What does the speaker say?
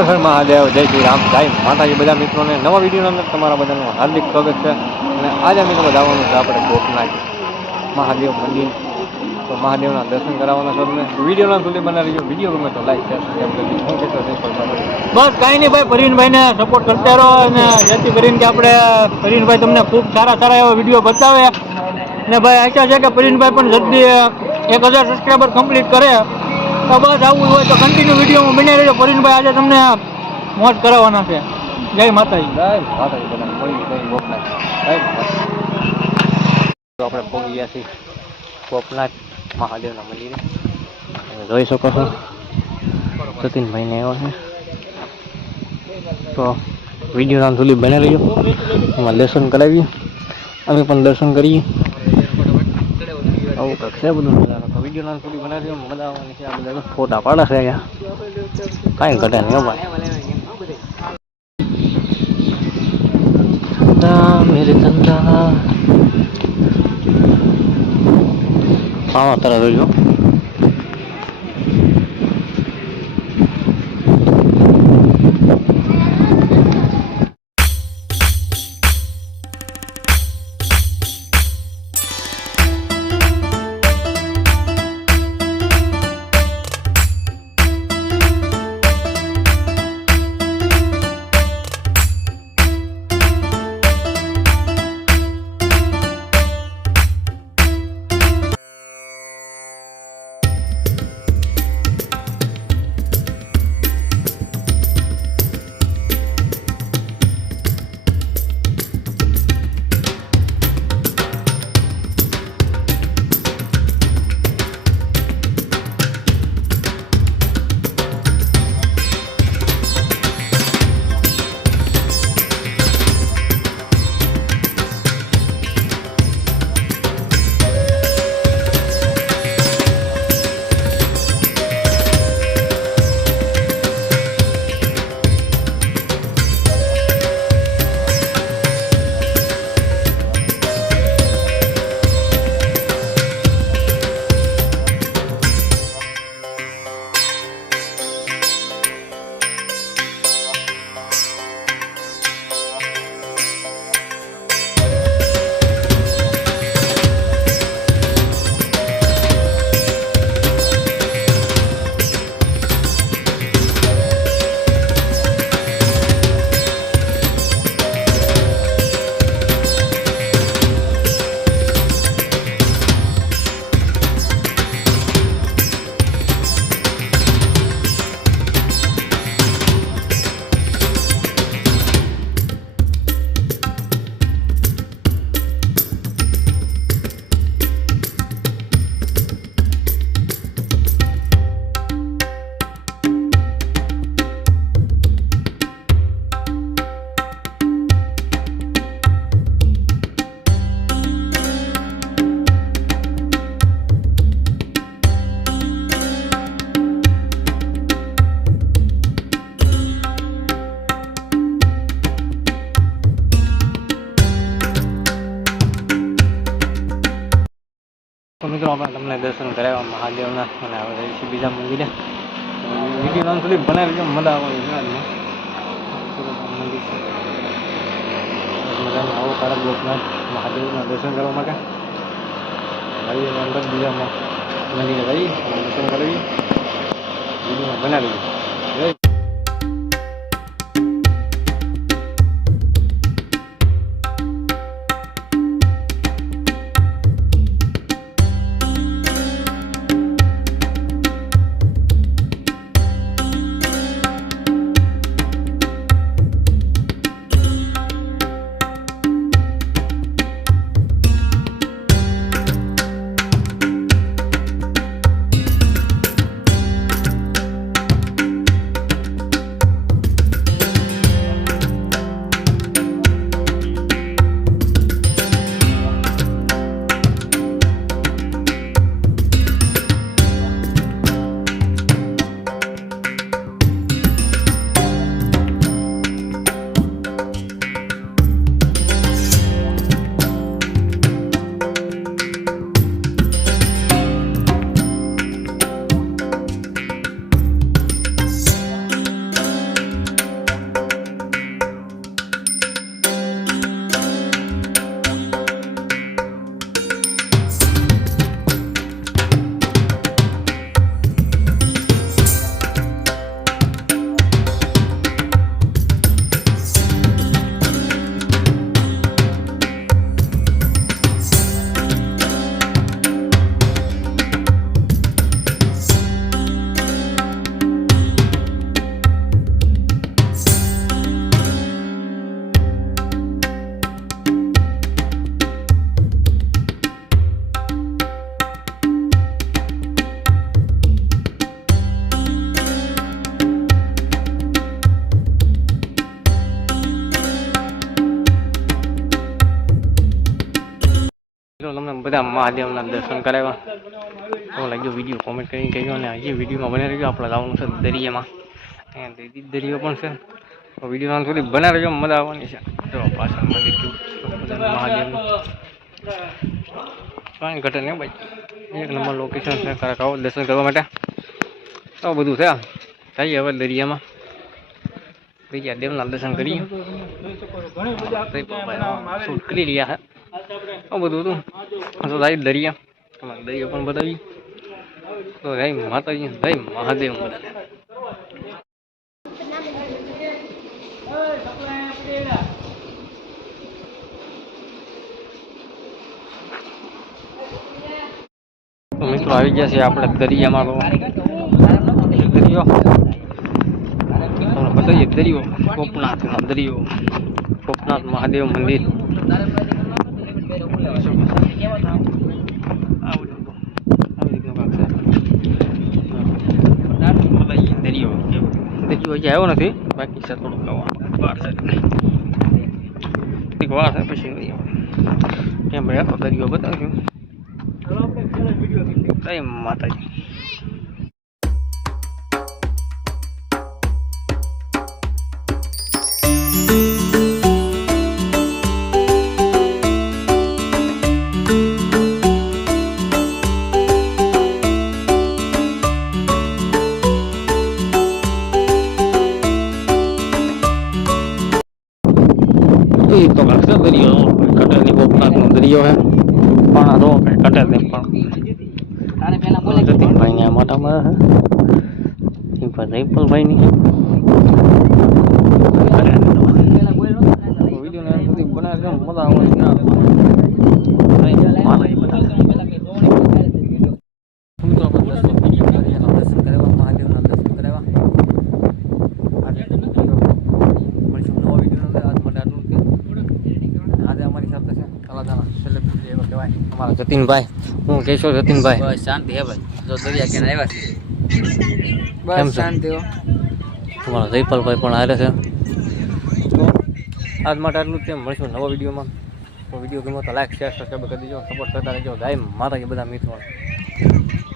હર હર મહાદેવ, જય શ્રી રામ, જય માતાજી. બધા મિત્રોને નવા વિડીયોની અંદર તમારા બધાનું હાર્દિક સ્વાગત છે. અને આજે મિત્રો જવાનું છે આપણે ગોપનાથ મહાદેવ મંદિર. તો મહાદેવના દર્શન કરાવવાના છે તમને. વિડીયોના સુધી બનાવી રહીજો. વિડીયો ગમે તો લાઈક શેર સબસ્ક્રાઈબ કરી હું કહેતો બસ કાંઈ નહીં ભાઈ, પરીનભાઈને સપોર્ટ કરતા રહો. અને જેથી કરીને કે આપણે પરીનભાઈ તમને ખૂબ સારા એવા વિડીયો બતાવે. ને ભાઈ આશા છે કે પરીનભાઈ પણ જલ્દી 1000 સબસ્ક્રાઈબર કમ્પ્લીટ કરે. તો બસ આવું હોય તો કન્ટિન્યુ વિડીયોમાં બની રહેજો. પરીનભાઈ આજે તમને મોજ કરાવવાના છે. જય માતાજી. જય માતાજી. બધા મળી જય ગોપનાથ. તો આપણે પહોંચી ગયા છીએ ગોપનાથ મહાદેવના મંદિરે. જોઈ શકો છો સતીનભાઈને આવ્યો છે. તો વિડીયો નામ સુધી બને રહ્યો. એમાં દર્શન કરાવીએ, અમે પણ દર્શન કરીએ. આવું કંઈક છે બધું. વિડીયો નામ સુધી બનાવી મજા આવવાની છે. આ બધા ફોટા પાડે છે અહીંયા, કાંઈ ઘટે નહીં ભાઈ. મેરે ચંદા હા તરત જોજો. તો મિત્રો આપણે તમને દર્શન કરાવ્યા મહાદેવના. અને હવે રહીશું બીજા મંદિરે. વિડીયો નામ સુધી બનાવી દો, મજા આવવાની છે આજમાં. મજામાં આવો કારક ગોપનાથ મહાદેવના દર્શન કરવા માટે આવી અંદર બીજામાં મંદિરે જઈ દર્શન કરાવી વિડીયોમાં બનાવી જય. મિત્રો તમને બધા મહાદેવના દર્શન કરાવ્યા. તો લાગ્યો વિડીયો કોમેન્ટ કરીને કહેજો. અને હજી વિડીયોમાં બને રહેજો. આપણે લાવવાનું છે દરિયામાં, અહીંયા દરિયો પણ છે. તો વિડીયોમાં થોડી બના રહેજો, મજા આવવાની છે. જો પાછળ મંદિર મહાદેવનું કાંઈ ઘટે નહીં ભાઈ. એક નંબર લોકેશન છે. ખરેખર આવો દર્શન કરવા માટે. તો બધું છે. જઈએ હવે દરિયામાં, દરિયા દેવના દર્શન કરીએ. શૂટ કરી રહ્યા છે બધું હતું. તો જાય દરિયા, તમારે દરિયો પણ બતાવી. તો જય માતાજી, જય મહાદેવ. મિત્રો આવી ગયા છે આપણે દરિયામાં. દરિયો તમને બતાવીએ. દરિયો ગોપનાથ નો દરિયો, ગોપનાથ મહાદેવ મંદિર. દરિયો હજી આવ્યો નથી, બાકી છે થોડુંક વાર છે, વાર છે પછી કેમ ભાઈ આખો દરિયો બતાવ્યું. જય માતાજી. તો કાંકશે દરિયો કટેલની ગોપનાથનો દરિયો હે. પાણા રો કઈ કટેલ નહીં પણ જતીનભાઈ ને મોટા મારા હે જયપલભાઈ ની વિડીયો સુધી બનાવી મજા આવે. દર્શન કરાવવા, મહાદેવના દર્શન કરાવવા. આજે અમારી સાથે છે તલાજાના સેલિબ્રિટી એવા કહેવાય અમારા જતીનભાઈ. હું કહેશો જતીનભાઈ? બસ શાંતિ હે ભાઈ. જો દરિયા કિનારે આવ્યા છે. બસ શાંતિ હો. તમારા જયપાલભાઈ પણ હારે છે. તો આજ માટે આટલું જ છે. મળીશું નવા વિડીયોમાં. તો વિડીયો ગમ્યો તો લાઈક, શેર, સબસ્ક્રાઈબ કરી દેજો. સપોર્ટ કરતા રહેજો. જય માતાજી બધા મિત્રો.